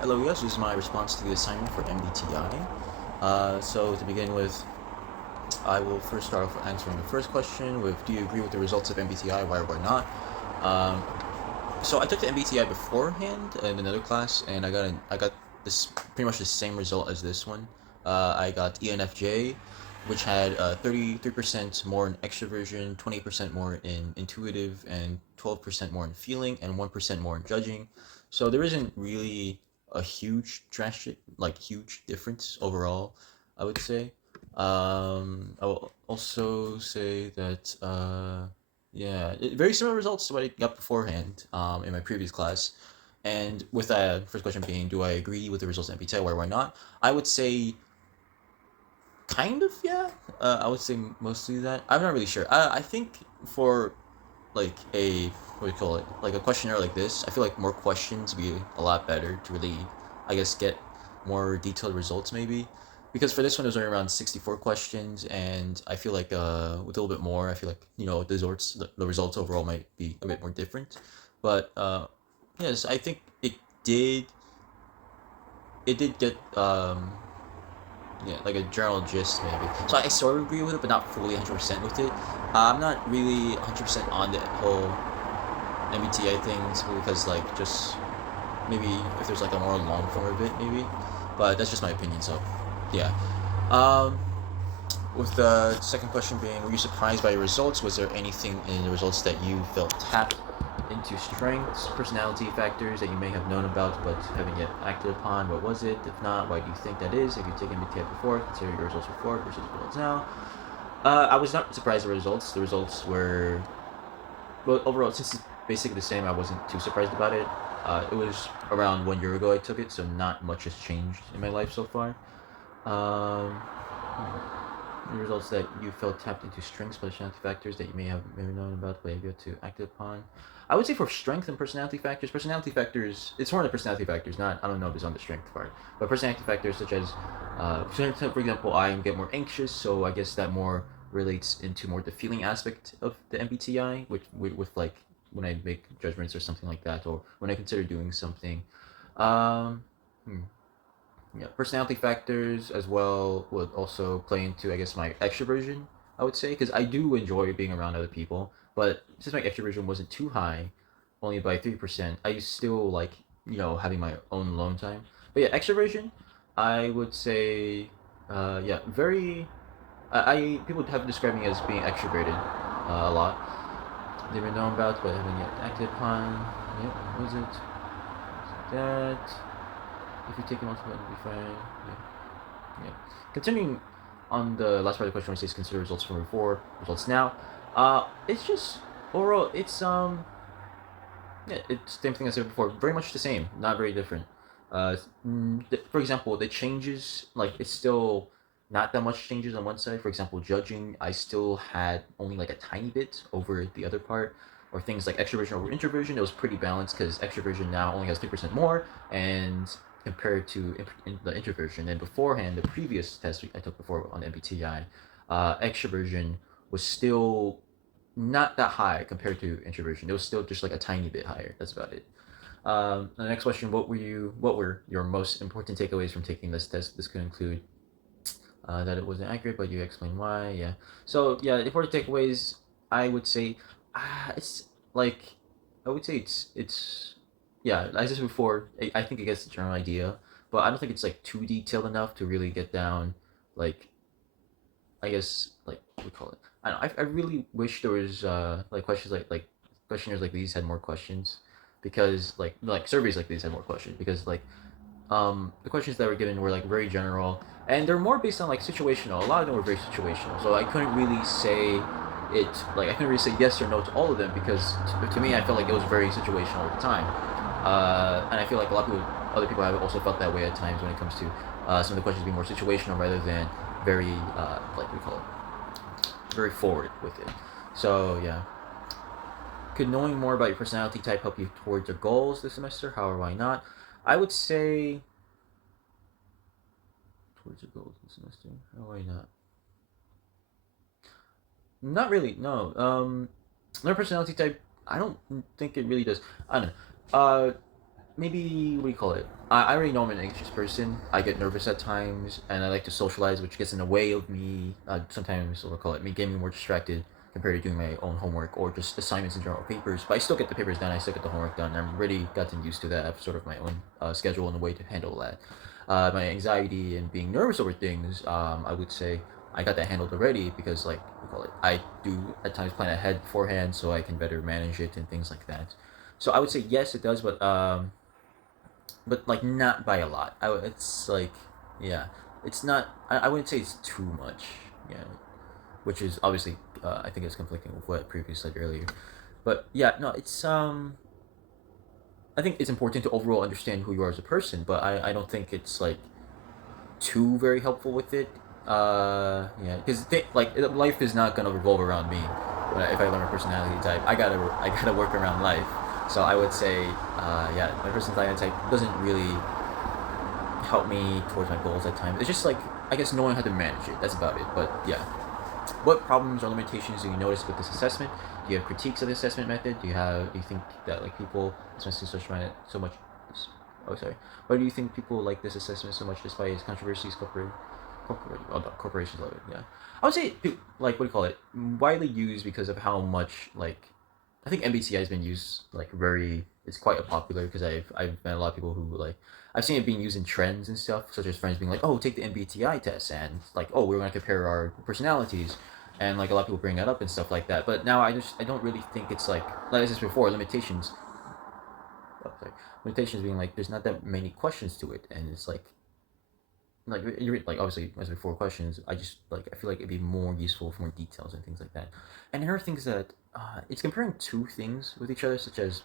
Hello, yes, this is my response to the assignment for MBTI. So to begin with, I will first start off with answering the first question with, do you agree with the results of MBTI, why or why not? Um, so I took the MBTI beforehand in another class, and I got this pretty much the same result as this one. I got ENFJ, which had 33% more in extroversion, 20% more in intuitive, and 12% more in feeling, and 1% more in judging. So there isn't really a huge difference overall, I would say. I will also say that very similar results to what I got beforehand in my previous class. And with that first question being, do I agree with the results of MBTI? Why not? I would say kind of, yeah. I would say mostly that. I'm not really sure. I think for like a what do you call it? Like a questionnaire like this, I feel like more questions would be a lot better to really, I guess, get more detailed results maybe. Because for this one, it was only around 64 questions, and I feel like with a little bit more, I feel like the results overall might be a bit more different. But yes, I think did it did get like a general gist maybe. So I sort of agree with it, but not fully 100% with it. I'm not really 100% on the whole MBTI things because like just maybe if there's like a more long form of it maybe, but that's just my opinion. So yeah. Um, with the second question being, were you surprised by your results? Was there anything in the results that you felt tapped into strengths, personality factors that you may have known about but haven't yet acted upon? What was it? If not, why do you think that is? Have you taken MBTI before? Consider your results before versus results now. I was not surprised by the results. The results were, well, overall, since it's basically the same, I wasn't too surprised about it. It was around 1 year ago I took it, so not much has changed in my life so far. Um, the results that you felt tapped into strengths, personality factors that you may have maybe known about, but have yet to act upon. I would say for strength and personality factors, it's more the personality factors, not, I don't know if it's on the strength part, but personality factors such as, for example, I get more anxious, so I guess that more relates into more the feeling aspect of the MBTI, which with like when I make judgments or something like that, or when I consider doing something. Um, hmm. Yeah, personality factors as well would also play into, I guess, my extroversion. I would say because I do enjoy being around other people, but since my extroversion wasn't too high, only by 3%, I still like having my own alone time. But yeah, extroversion, I would say, yeah, very. I people have described me as being extroverted a lot. They've been known about, but haven't yet acted upon. Yep, what was it? That. If you take it multiple, it'll be fine. Yeah. Continuing on the last part of the question, when it says consider results from before, results now. It's just overall, it's yeah, it's the same thing I said before. Very much the same, not very different. For example, the changes like it's still not that much changes on one side. For example, judging, I still had only like a tiny bit over the other part. Or things like extroversion over introversion, it was pretty balanced because extroversion now only has 3% more, and compared to the introversion. And beforehand, the previous test I took before on MBTI, extroversion was still not that high compared to introversion. It was still just like a tiny bit higher. That's about it. The next question: What were your most important takeaways from taking this test? This could include that it wasn't accurate, but you explain why. Yeah. So yeah, important takeaways. I would say, it's like, I would say it's yeah. As I said before, I think it gets the general idea, but I don't think it's like too detailed enough to really get down like, I guess, like, what do we call it? I don't know, I really wish there was like questions like questionnaires like these had more questions, because like surveys like these had more questions, because like the questions that were given were like very general, and they're more based on like situational. A lot of them were very situational, so I couldn't really say it, like I couldn't really say yes or no to all of them, because to me I felt like it was very situational at the time, and I feel like a lot of people, other people have also felt that way at times when it comes to some of the questions being more situational rather than very like we call it, very forward with it. So yeah, could knowing more about your personality type help you towards your goals this semester? How or why not? I would say towards your goals this semester. How or why not? Not really. No. No personality type. I don't think it really does. I don't know. maybe what do you call it? I already know I'm an anxious person. I get nervous at times, and I like to socialize, which gets in the way of me. Sometimes what do you call it? Me getting more distracted compared to doing my own homework or just assignments in general, papers. But I still get the papers done. I still get the homework done. I'm really gotten used to that. I have sort of my own schedule and a way to handle that. My anxiety and being nervous over things, I would say I got that handled already because like we call it, I do at times plan ahead beforehand so I can better manage it and things like that. So I would say yes, it does, but like not by a lot. It's like yeah, it's not. I wouldn't say it's too much. Yeah, which is obviously I think it's conflicting with what I previously said earlier. But yeah, no, it's I think it's important to overall understand who you are as a person, but I don't think it's like too very helpful with it. Yeah, because like life is not gonna revolve around me. But if I learn a personality type, I gotta work around life. So I would say, yeah, my personality type doesn't really help me towards my goals at times. It's just like I guess knowing how to manage it. That's about it. But yeah, what problems or limitations do you notice with this assessment? Do you have critiques of the assessment method? Do you think that like people, especially so much? Oh, sorry. Why do you think people like this assessment so much, despite its controversies? Corporations love it. Yeah, I would say like what do you call it? Widely used because of how much like I think MBTI has been used like very. It's quite a popular because I've met a lot of people who like I've seen it being used in trends and stuff, such as friends being like, "Oh, take the MBTI test," and like, "Oh, we're gonna compare our personalities," and like a lot of people bring that up and stuff like that. But now I don't really think it's like I said before, limitations. Oh, sorry, limitations being like there's not that many questions to it, and it's like you like obviously as before questions. I just like I feel like it'd be more useful for more details and things like that. And another thing is that it's comparing two things with each other, such as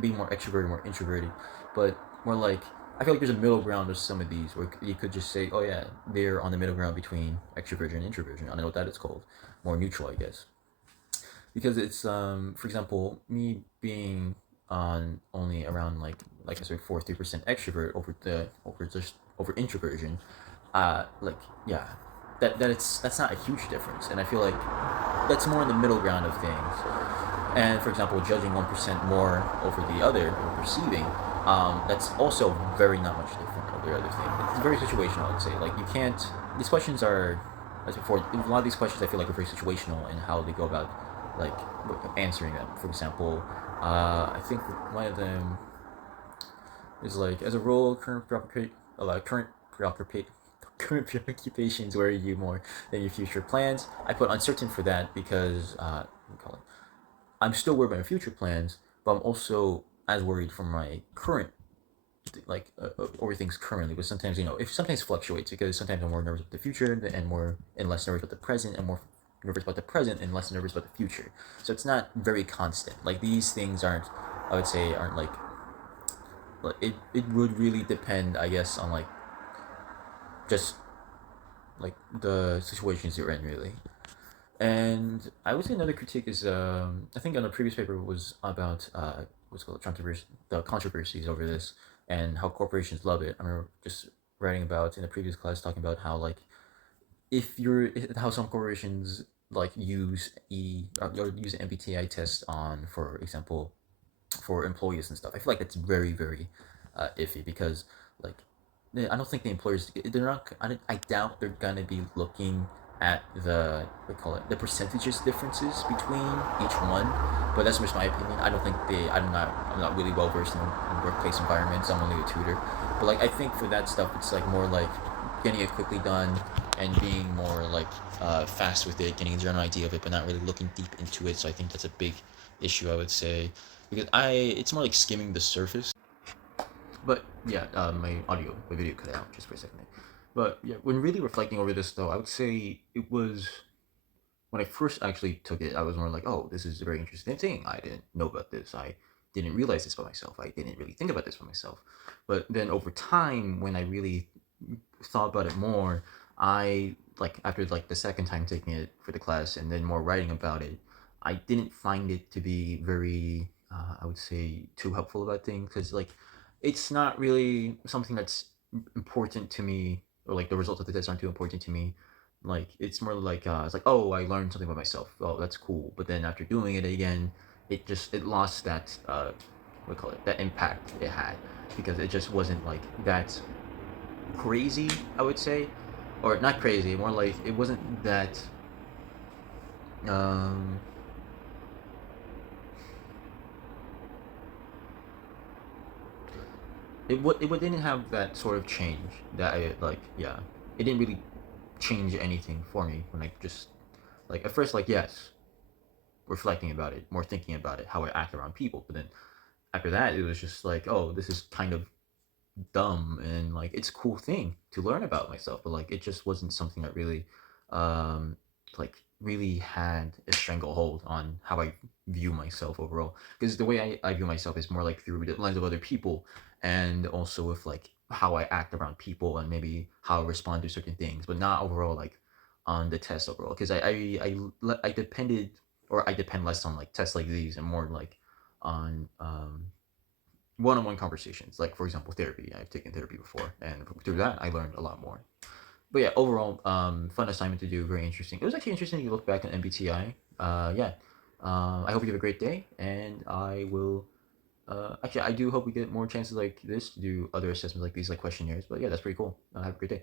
being more extroverted, more introverted, but more like I feel like there's a middle ground of some of these where you could just say, oh yeah, they're on the middle ground between extroversion and introversion. I don't know what that is called, more neutral, I guess, because it's for example, me being on only around like I said, 4 3% extrovert over introversion, like yeah, that's not a huge difference, and I feel like that's more in the middle ground of things. And for example, judging 1% more over the other or perceiving, that's also very not much different over the other thing. It's very situational, I would say. Like you can't. These questions are, as before, a lot of these questions I feel like are very situational in how they go about like answering them. For example, I think one of them is like as a role current preoccupations worry you more than your future plans. I put uncertain for that because what do you call it? I'm still worried about my future plans, but I'm also as worried for my current over things currently. But sometimes it sometimes fluctuates because sometimes I'm more nervous about the future and less nervous about the present, and more nervous about the present and less nervous about the future. So it's not very constant. Like these things aren't, I would say, aren't like it would really depend, I guess, on like just like the situations you're in really. And I would say another critique is I think on a previous paper was about what's called the controversies over this and how corporations love it. I remember just writing about in a previous class talking about how like if you're how some corporations like or use an MBTI test on, for example, for employees and stuff. I feel like that's very very iffy because like I don't think the employers they're not. I doubt they're gonna be looking at the what call it the percentages differences between each one. But that's just my opinion. I don't think they. I'm not really well versed in workplace environments. I'm only a tutor. But like I think for that stuff, it's like more like getting it quickly done and being more like fast with it, getting a general idea of it, but not really looking deep into it. So I think that's a big issue. I would say because it's more like skimming the surface. But yeah, my video cut out just for a second. But yeah, when really reflecting over this though, I would say it was when I first actually took it, I was more like, oh, this is a very interesting thing. I didn't know about this. I didn't realize this by myself. I didn't really think about this by myself. But then over time, when I really thought about it more, I like after like the second time taking it for the class and then more writing about it, I didn't find it to be very, I would say, too helpful about things because like it's not really something that's important to me, or like the results of the test aren't too important to me. Like it's more like it's like, oh, I learned something about myself. Oh, that's cool. But then after doing it again, it lost that what do you call it, that impact it had. because it just wasn't like that crazy, I would say, or not crazy, more like it wasn't that um it didn't have that sort of change that I like. Yeah, it didn't really change anything for me when I just like at first like yes, reflecting about it, more thinking about it, how I act around people, but then after that it was just like, oh, this is kind of dumb, and like it's a cool thing to learn about myself, but like it just wasn't something that really um like really had a stranglehold on how I view myself overall, because the way I view myself is more like through the lens of other people, and also with like how I act around people and maybe how I respond to certain things, but not overall like on the test overall, because I depended, or I depend less on like tests like these and more like on one-on-one conversations, like for example therapy. I've taken therapy before, and through that I learned a lot more. But yeah, overall, fun assignment to do, very interesting. It was actually interesting to look back on MBTI. Yeah, I hope you have a great day, and I will actually I do hope we get more chances like this to do other assessments like these, like questionnaires. But yeah, that's pretty cool. Have a great day.